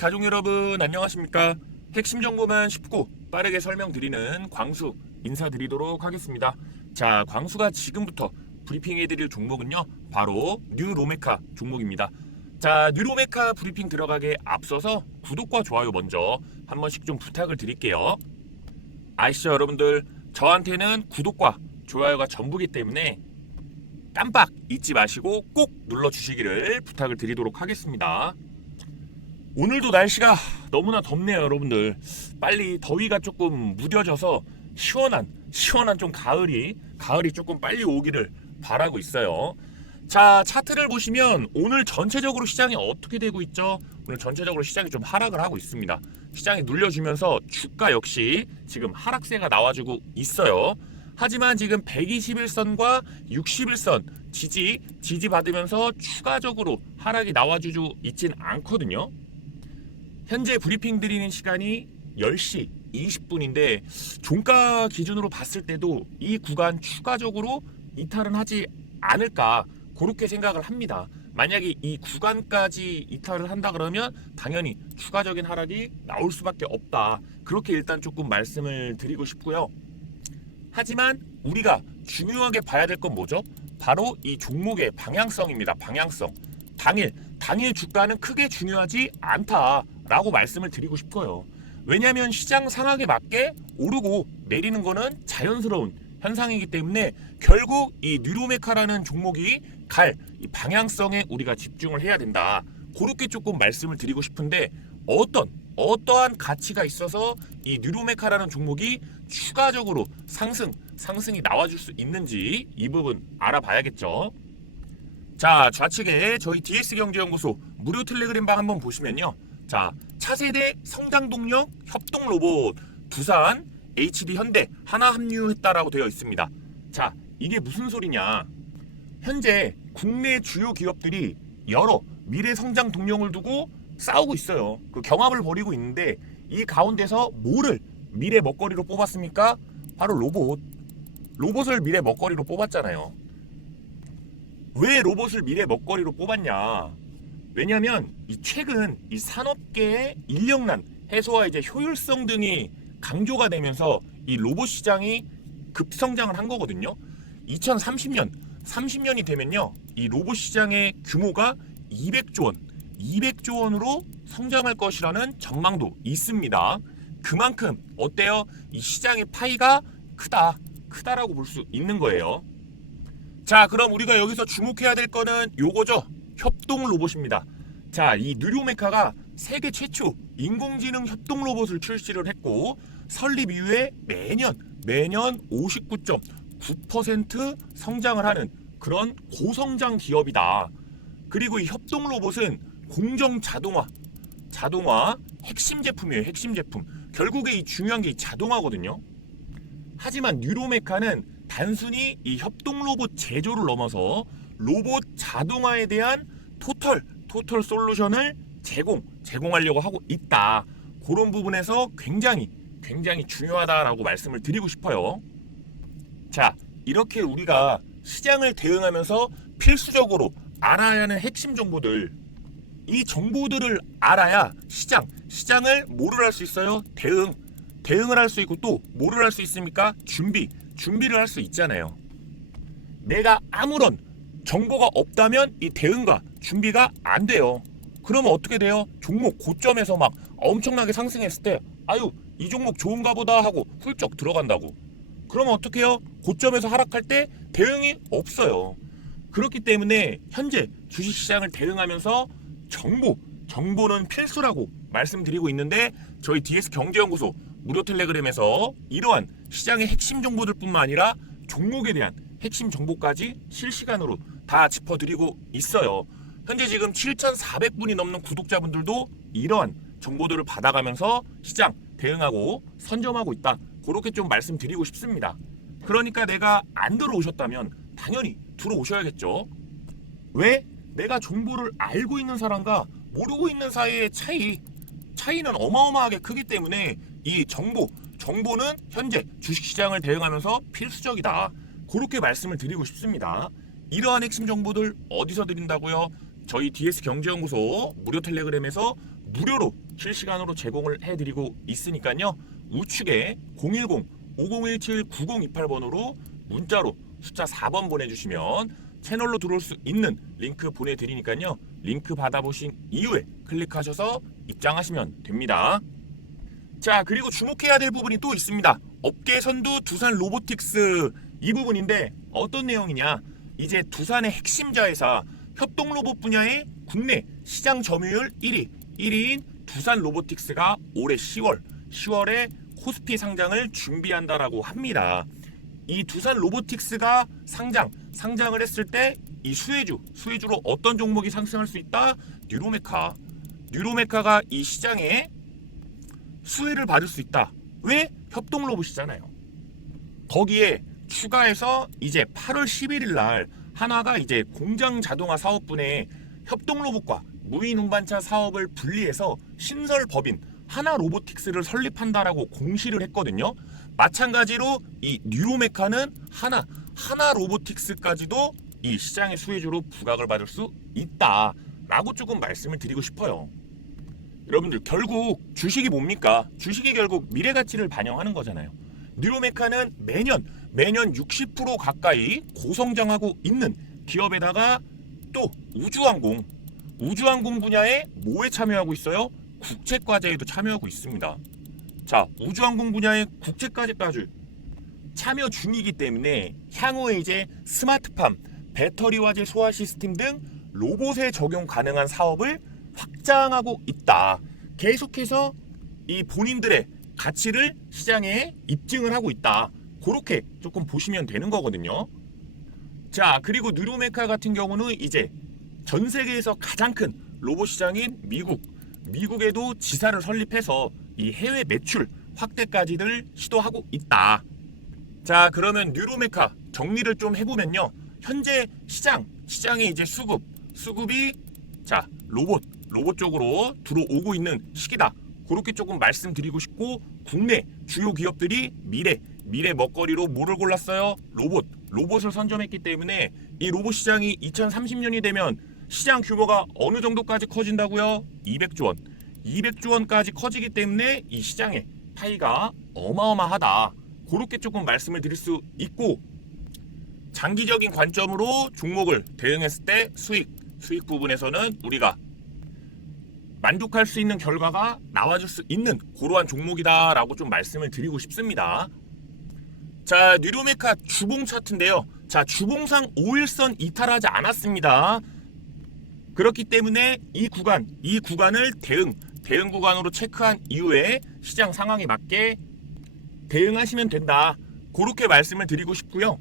가족 여러분 안녕하십니까? 핵심 정보만 쉽고 빠르게 설명드리는 광수 인사드리도록 하겠습니다. 자, 광수가 지금부터 브리핑해드릴 종목은요, 바로 뉴로메카 종목입니다. 자, 뉴로메카 브리핑 들어가게 앞서서 구독과 좋아요 먼저 한 번씩 좀 부탁을 드릴게요. 아시죠, 여러분들? 저한테는 구독과 좋아요가 전부기 때문에 깜빡 잊지 마시고 꼭 눌러주시기를 부탁을 드리도록 하겠습니다. 오늘도 날씨가 너무나 덥네요, 여러분들. 빨리 더위가 조금 무뎌져서 시원한 시원한 좀 가을이 가을이 조금 빨리 오기를 바라고 있어요. 자, 차트를 보시면 오늘 전체적으로 시장이 어떻게 되고 있죠? 오늘 전체적으로 시장이 좀 하락을 하고 있습니다. 시장이 눌려주면서 주가 역시 지금 하락세가 나와주고 있어요. 하지만 지금 121선과 61선 지지 지지 받으면서 추가적으로 하락이 나와주고 있진 않거든요. 현재 브리핑 드리는 시간이 10시 20분인데 종가 기준으로 봤을 때도 이 구간 추가적으로 이탈은 하지 않을까 그렇게 생각을 합니다. 만약에 이 구간까지 이탈을 한다 그러면 당연히 추가적인 하락이 나올 수밖에 없다. 그렇게 일단 조금 말씀을 드리고 싶고요. 하지만 우리가 중요하게 봐야 될 건 뭐죠? 바로 이 종목의 방향성입니다. 방향성. 당일 당일 주가는 크게 중요하지 않다 라고 말씀을 드리고 싶어요. 왜냐하면 시장 상황에 맞게 오르고 내리는 거는 자연스러운 현상이기 때문에 결국 이 뉴로메카라는 종목이 갈이 방향성에 우리가 집중을 해야 된다. 그렇게 조금 말씀을 드리고 싶은데 어떤 어떠한 가치가 있어서 이 뉴로메카라는 종목이 추가적으로 상승 상승이 나와줄 수 있는지 이 부분 알아봐야겠죠. 자 좌측에 저희 DS 경제연구소 무료 텔레그램 방 한번 보시면요. 자 차세대 성장 동력 협동 로봇 두산 HD 현대 하나 합류했다라고 되어 있습니다. 자 이게 무슨 소리냐? 현재 국내 주요 기업들이 여러 미래 성장 동력을 두고 싸우고 있어요. 그 경합을 벌이고 있는데 이 가운데서 뭐를 미래 먹거리로 뽑았습니까? 바로 로봇. 로봇을 미래 먹거리로 뽑았잖아요. 왜 로봇을 미래 먹거리로 뽑았냐? 왜냐하면 이 최근 이 산업계의 인력난 해소와 이제 효율성 등이 강조가 되면서 이 로봇 시장이 급성장을 한 거거든요. 2030년, 30년이 되면요, 이 로봇 시장의 규모가 200조 원, 200조 원으로 성장할 것이라는 전망도 있습니다. 그만큼 어때요? 이 시장의 파이가 크다, 크다라고 볼 수 있는 거예요. 자, 그럼 우리가 여기서 주목해야 될 거는 요거죠. 협동 로봇입니다. 자, 이 뉴로메카가 세계 최초 인공지능 협동 로봇을 출시를 했고 설립 이후에 매년 매년 59.9% 성장을 하는 그런 고성장 기업이다. 그리고 이 협동 로봇은 공정 자동화, 자동화 핵심 제품이에요. 핵심 제품. 결국에 이 중요한 게 이 자동화거든요. 하지만 뉴로메카는 단순히 이 협동 로봇 제조를 넘어서 로봇 자동화에 대한 토털 토털 솔루션을 제공 제공하려고 하고 있다. 그런 부분에서 굉장히 굉장히 중요하다라고 말씀을 드리고 싶어요. 자, 이렇게 우리가 시장을 대응하면서 필수적으로 알아야 하는 핵심 정보들 이 정보들을 알아야 시장 시장을 뭐를 할 수 있어요? 대응 대응을 할 수 있고 또 뭐를 할 수 있습니까? 준비 준비를 할 수 있잖아요. 내가 아무런 정보가 없다면 이 대응과 준비가 안 돼요. 그러면 어떻게 돼요? 종목 고점에서 막 엄청나게 상승했을 때 아유 이 종목 좋은가 보다 하고 훌쩍 들어간다고. 그러면 어떻게 해요? 고점에서 하락할 때 대응이 없어요. 그렇기 때문에 현재 주식시장을 대응하면서 정보, 정보는 필수라고 말씀드리고 있는데 저희 DS 경제연구소 무료 텔레그램에서 이러한 시장의 핵심 정보들뿐만 아니라 종목에 대한 핵심 정보까지 실시간으로 다 짚어드리고 있어요. 현재 지금 7,400분이 넘는 구독자분들도 이러한 정보들을 받아가면서 시장 대응하고 선점하고 있다. 그렇게 좀 말씀드리고 싶습니다. 그러니까 내가 안 들어오셨다면 당연히 들어오셔야겠죠. 왜? 내가 정보를 알고 있는 사람과 모르고 있는 사이의 차이 차이는 어마어마하게 크기 때문에 이 정보 정보는 현재 주식시장을 대응하면서 필수적이다. 그렇게 말씀을 드리고 싶습니다. 이러한 핵심 정보들 어디서 드린다고요? 저희 DS 경제연구소 무료 텔레그램에서 무료로 실시간으로 제공을 해드리고 있으니까요. 우측에 010-5017-9028번으로 문자로 숫자 4번 보내주시면 채널로 들어올 수 있는 링크 보내드리니까요. 링크 받아보신 이후에 클릭하셔서 입장하시면 됩니다. 자 그리고 주목해야 될 부분이 또 있습니다. 업계 선두 두산 로보틱스 이 부분인데 어떤 내용이냐? 이제 두산의 핵심 자 회사 협동 로봇 분야의 국내 시장 점유율 1위 1위인 두산 로보틱스가 올해 10월 10월에 코스피 상장을 준비한다라고 합니다. 이 두산 로보틱스가 상장 상장을 했을 때 이 수혜주 수혜주로 어떤 종목이 상승할 수 있다? 뉴로메카 뉴로메카가 이 시장에 수혜를 받을 수 있다. 왜? 협동 로봇이잖아요. 거기에 추가해서 이제 8월 11일 날 하나가 이제 공장 자동화 사업분의 협동 로봇과 무인 운반차 사업을 분리해서 신설 법인 하나 로보틱스를 설립한다라고 공시를 했거든요. 마찬가지로 이 뉴로메카는 하나 하나 로보틱스까지도 이 시장의 수혜주로 부각을 받을 수 있다라고 조금 말씀을 드리고 싶어요. 여러분들 결국 주식이 뭡니까? 주식이 결국 미래 가치를 반영하는 거잖아요. 뉴로메카는 매년 매년 60% 가까이 고성장하고 있는 기업에다가 또 우주항공 우주항공 분야에 뭐에 참여하고 있어요? 국책과제에도 참여하고 있습니다. 자, 우주항공 분야의 국책과제까지 참여 중이기 때문에 향후에 이제 스마트팜, 배터리 화재 소화 시스템 등 로봇에 적용 가능한 사업을 확장하고 있다. 계속해서 이 본인들의 가치를 시장에 입증을 하고 있다. 그렇게 조금 보시면 되는 거거든요. 자, 그리고 뉴로메카 같은 경우는 이제 전 세계에서 가장 큰 로봇 시장인 미국, 미국에도 지사를 설립해서 이 해외 매출 확대까지를 시도하고 있다. 자, 그러면 뉴로메카 정리를 좀 해보면요. 현재 시장, 시장의 이제 수급, 수급이 자 로봇, 로봇 쪽으로 들어오고 있는 시기다. 그렇게 조금 말씀드리고 싶고 국내 주요 기업들이 미래, 미래 먹거리로 뭐를 골랐어요? 로봇, 로봇을 선점했기 때문에 이 로봇 시장이 2030년이 되면 시장 규모가 어느 정도까지 커진다고요? 200조 원. 200조 원까지 커지기 때문에 이 시장의 파이가 어마어마하다. 그렇게 조금 말씀을 드릴 수 있고 장기적인 관점으로 종목을 대응했을 때 수익, 수익 부분에서는 우리가 만족할 수 있는 결과가 나와줄 수 있는 그러한 종목이다라고 좀 말씀을 드리고 싶습니다. 자, 뉴로메카 주봉 차트인데요. 자, 주봉상 5일선 이탈하지 않았습니다. 그렇기 때문에 이 구간, 이 구간을 대응, 대응 구간으로 체크한 이후에 시장 상황에 맞게 대응하시면 된다. 그렇게 말씀을 드리고 싶고요.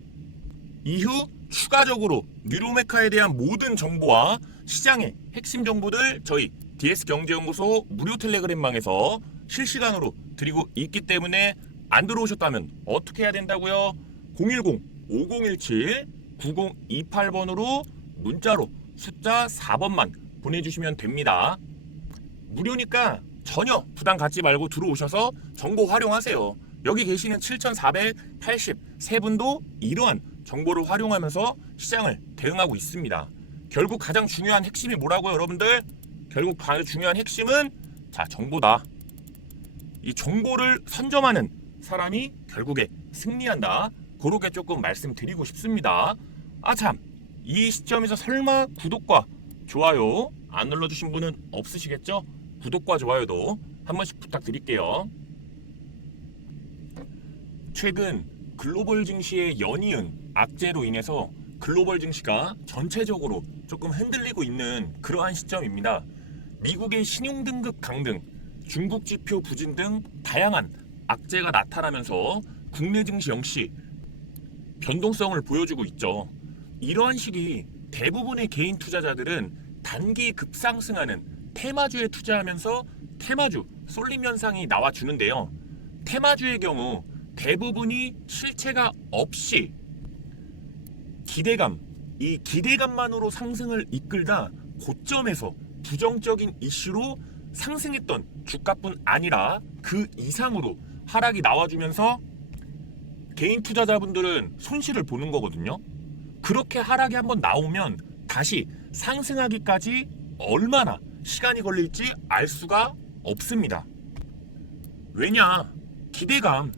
이후 추가적으로 뉴로메카에 대한 모든 정보와 시장의 핵심 정보들 저희 DS 경제연구소 무료 텔레그램망에서 실시간으로 드리고 있기 때문에 안 들어오셨다면 어떻게 해야 된다고요? 010-5017-9028번으로 문자로 숫자 4번만 보내주시면 됩니다. 무료니까 전혀 부담 갖지 말고 들어오셔서 정보 활용하세요. 여기 계시는 7,483분도 이러한 정보를 활용하면서 시장을 대응하고 있습니다. 결국 가장 중요한 핵심이 뭐라고요, 여러분들? 결국 가장 중요한 핵심은 자 정보다. 이 정보를 선점하는 사람이 결국에 승리한다. 그렇게 조금 말씀드리고 싶습니다. 아 참, 이 시점에서 설마 구독과 좋아요 안 눌러주신 분은 없으시겠죠? 구독과 좋아요도 한 번씩 부탁드릴게요. 최근 글로벌 증시의 연이은 악재로 인해서 글로벌 증시가 전체적으로 조금 흔들리고 있는 그러한 시점입니다. 미국의 신용 등급 강등, 중국 지표 부진 등 다양한 악재가 나타나면서 국내 증시 역시 변동성을 보여주고 있죠. 이러한 시기 대부분의 개인 투자자들은 단기 급상승하는 테마주에 투자하면서 테마주 쏠림 현상이 나와주는데요. 테마주의 경우 대부분이 실체가 없이 기대감, 이 기대감만으로 상승을 이끌다 고점에서 부정적인 이슈로 상승했던 주가뿐 아니라 그 이상으로 하락이 나와주면서 개인 투자자분들은 손실을 보는 거거든요. 그렇게 하락이 한번 나오면 다시 상승하기까지 얼마나 시간이 걸릴지 알 수가 없습니다. 왜냐? 기대감.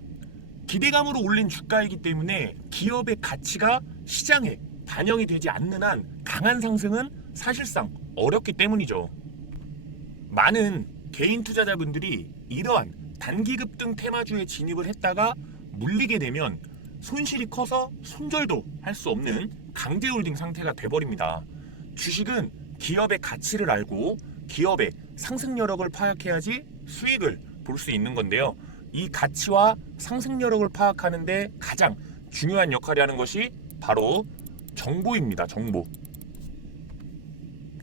기대감으로 올린 주가이기 때문에 기업의 가치가 시장에 반영이 되지 않는 한 강한 상승은 사실상 어렵기 때문이죠. 많은 개인 투자자분들이 이러한 단기 급등 테마주에 진입을 했다가 물리게 되면 손실이 커서 손절도 할 수 없는 강제 홀딩 상태가 돼버립니다. 주식은 기업의 가치를 알고 기업의 상승 여력을 파악해야지 수익을 볼 수 있는 건데요. 이 가치와 상승 여력을 파악하는데 가장 중요한 역할을 하는 것이 바로 정보입니다. 정보.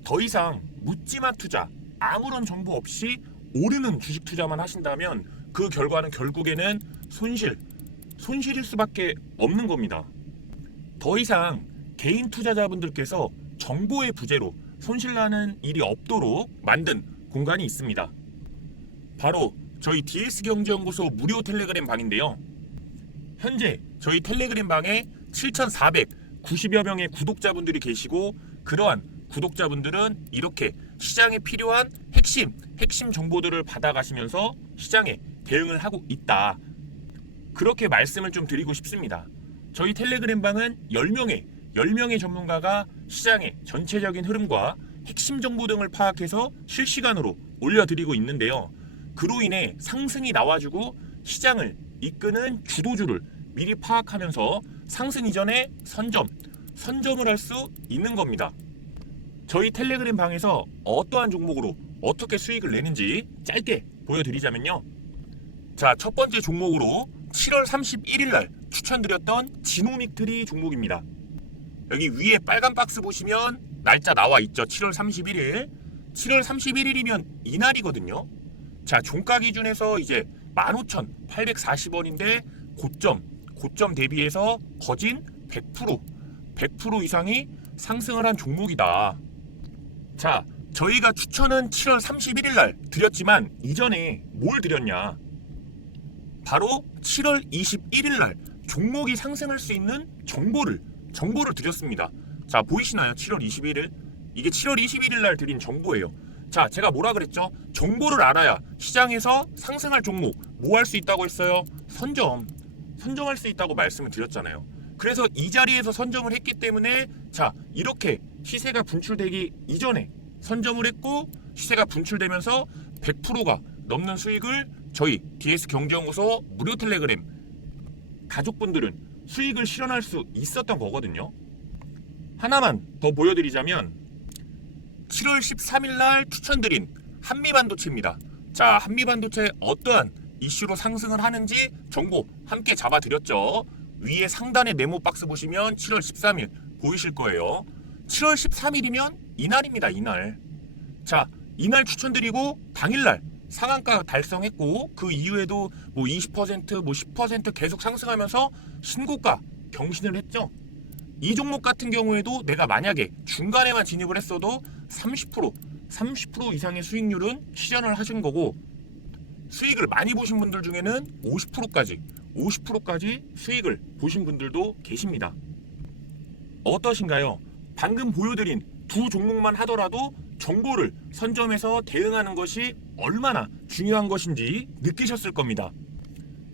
더 이상 묻지마 투자, 아무런 정보 없이 오르는 주식 투자만 하신다면 그 결과는 결국에는 손실, 손실일 수밖에 없는 겁니다. 더 이상 개인 투자자분들께서 정보의 부재로 손실나는 일이 없도록 만든 공간이 있습니다. 바로 저희 DS 경제연구소 무료 텔레그램 방인데요. 현재 저희 텔레그램 방에 7,490여 명의 구독자분들이 계시고 그러한 구독자분들은 이렇게 시장에 필요한 핵심 핵심 정보들을 받아가시면서 시장에 대응을 하고 있다. 그렇게 말씀을 좀 드리고 싶습니다. 저희 텔레그램 방은 10명의 10명의 전문가가 시장의 전체적인 흐름과 핵심 정보 등을 파악해서 실시간으로 올려드리고 있는데요. 그로 인해 상승이 나와주고 시장을 이끄는 주도주를 미리 파악하면서 상승 이전에 선점, 선점을 할 수 있는 겁니다. 저희 텔레그램 방에서 어떠한 종목으로 어떻게 수익을 내는지 짧게 보여드리자면요. 자, 첫 번째 종목으로 7월 31일 날 추천드렸던 지노믹트리 종목입니다. 여기 위에 빨간 박스 보시면 날짜 나와 있죠. 7월 31일. 7월 31일이면 이날이거든요. 자, 종가 기준에서 이제 15,840원인데 고점, 고점 대비해서 거진 100%, 100% 이상이 상승을 한 종목이다. 자, 저희가 추천은 7월 31일 날 드렸지만 이전에 뭘 드렸냐? 바로 7월 21일 날 종목이 상승할 수 있는 정보를 정보를 드렸습니다. 자, 보이시나요? 7월 21일. 이게 7월 21일 날 드린 정보예요. 자, 제가 뭐라 그랬죠? 정보를 알아야 시장에서 상승할 종목 뭐 할 수 있다고 했어요? 선점. 선점할 수 있다고 말씀을 드렸잖아요. 그래서 이 자리에서 선점을 했기 때문에 자, 이렇게 시세가 분출되기 이전에 선점을 했고 시세가 분출되면서 100%가 넘는 수익을 저희 DS 경제연구소 무료 텔레그램 가족분들은 수익을 실현할 수 있었던 거거든요. 하나만 더 보여드리자면 7월 13일 날 추천드린 한미반도체입니다. 자, 한미반도체 어떠한 이슈로 상승을 하는지 정보 함께 잡아드렸죠. 위에 상단에 네모 박스 보시면 7월 13일 보이실 거예요. 7월 13일이면 이날입니다. 이날. 자, 이날 추천드리고 당일날 상한가 달성했고 그 이후에도 뭐 20%, 뭐 10% 계속 상승하면서 신고가 경신을 했죠. 이 종목 같은 경우에도 내가 만약에 중간에만 진입을 했어도 30% 30% 이상의 수익률은 실현을 하신 거고 수익을 많이 보신 분들 중에는 50%까지 50%까지 수익을 보신 분들도 계십니다. 어떠신가요? 방금 보여드린 두 종목만 하더라도 정보를 선점해서 대응하는 것이 얼마나 중요한 것인지 느끼셨을 겁니다.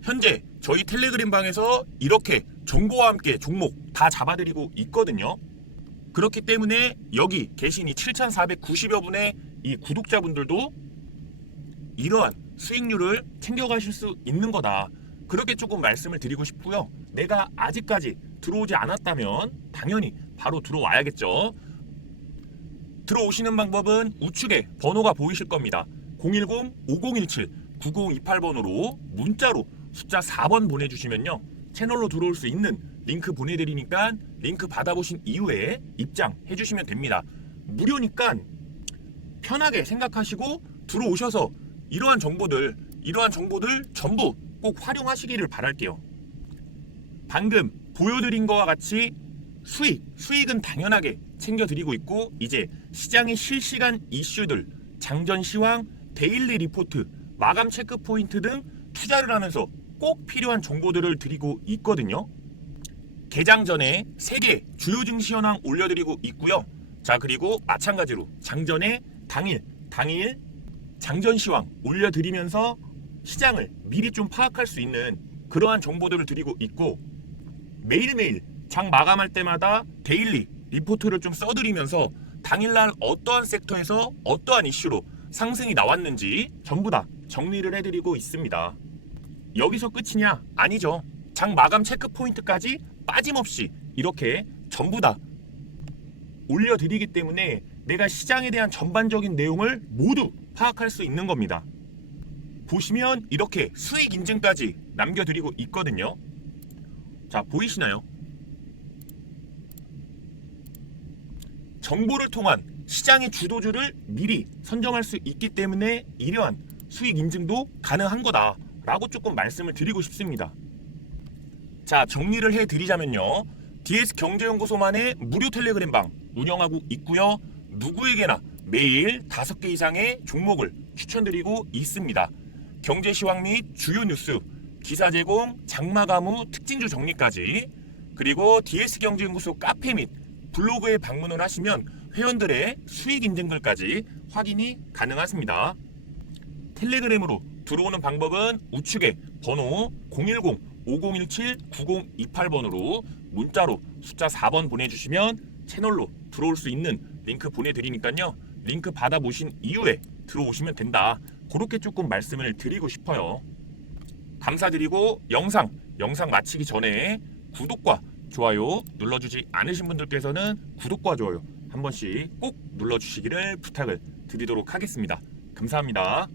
현재 저희 텔레그램 방에서 이렇게 정보와 함께 종목 다 잡아드리고 있거든요. 그렇기 때문에 여기 계신 이 7,490여 분의 이 구독자분들도 이러한 수익률을 챙겨가실 수 있는 거다. 그렇게 조금 말씀을 드리고 싶고요. 내가 아직까지 들어오지 않았다면 당연히 바로 들어와야겠죠. 들어오시는 방법은 우측에 번호가 보이실 겁니다. 010-5017-9028번으로 문자로 숫자 4번 보내주시면요. 채널로 들어올 수 있는 링크 보내드리니까 링크 받아보신 이후에 입장해 주시면 됩니다. 무료니까 편하게 생각하시고 들어오셔서 이러한 정보들, 이러한 정보들 전부 꼭 활용하시기를 바랄게요. 방금 보여드린 것과 같이 수익, 수익은 당연하게 챙겨드리고 있고 이제 시장의 실시간 이슈들, 장전 시황, 데일리 리포트, 마감 체크 포인트 등 투자를 하면서 꼭 필요한 정보들을 드리고 있거든요. 개장 전에 세개 주요 증시 현황 올려드리고 있고요. 자 그리고 마찬가지로 장전에 당일 당일 장전 시황 올려드리면서 시장을 미리 좀 파악할 수 있는 그러한 정보들을 드리고 있고 매일매일 장 마감할 때마다 데일리 리포트를 좀 써드리면서 당일날 어떠한 섹터에서 어떠한 이슈로 상승이 나왔는지 전부 다 정리를 해드리고 있습니다. 여기서 끝이냐? 아니죠. 장 마감 체크 포인트까지 빠짐없이 이렇게 전부 다 올려드리기 때문에 내가 시장에 대한 전반적인 내용을 모두 파악할 수 있는 겁니다. 보시면 이렇게 수익 인증까지 남겨드리고 있거든요. 자, 보이시나요? 정보를 통한 시장의 주도주를 미리 선점할 수 있기 때문에 이러한 수익 인증도 가능한 거다라고 조금 말씀을 드리고 싶습니다. 자, 정리를 해 드리자면요. DS 경제연구소만의 무료 텔레그램방 운영하고 있고요. 누구에게나 매일 다섯 개 이상의 종목을 추천드리고 있습니다. 경제 시황 및 주요 뉴스, 기사 제공, 장마 가무 특징주 정리까지 그리고 DS 경제연구소 카페 및 블로그에 방문을 하시면 회원들의 수익 인증글까지 확인이 가능하십니다. 텔레그램으로 들어오는 방법은 우측에 번호 010-5017-9028번으로 문자로 숫자 4번 보내주시면 채널로 들어올 수 있는 링크 보내드리니까요. 링크 받아보신 이후에 들어오시면 된다. 그렇게 조금 말씀을 드리고 싶어요. 감사드리고 영상 영상 마치기 전에 구독과 좋아요 눌러주지 않으신 분들께서는 구독과 좋아요 한 번씩 꼭 눌러주시기를 부탁을 드리도록 하겠습니다. 감사합니다.